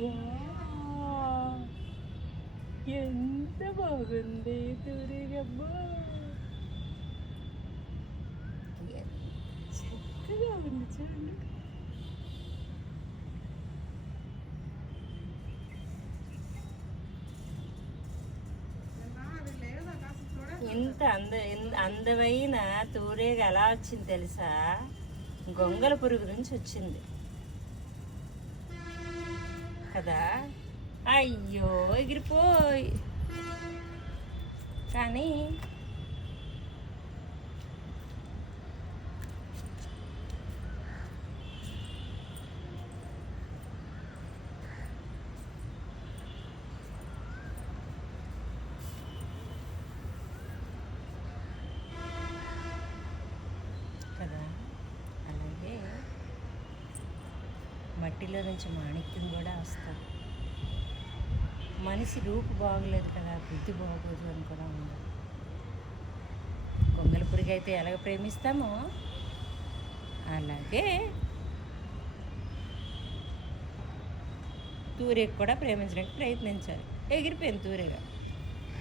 Wow! ఎంత బాగుంది తూరిగబ్బ. చక్కగా ఉంది చూడండి. అందమైన తూరేగ ఎలా వచ్చింది తెలుసా? గొంగల పురుగు నుంచి వచ్చింది కదా. అయ్యో ఎగిరిపోయి కానీ కదా. అలాగే మట్టిలో నుంచి మాణిక్యం కూడా వస్తుంది. మనిషి రూపు బాగలేదు కదా, బుద్ధి బాగోదు అని కూడా ఉంది. గొంగళ పురుగు అయితే ఎలాగ ప్రేమిస్తామో అలాగే తూరేకు కూడా ప్రేమించడానికి ప్రయత్నించాలి. ఎగిరిపోయింది తూరేగా.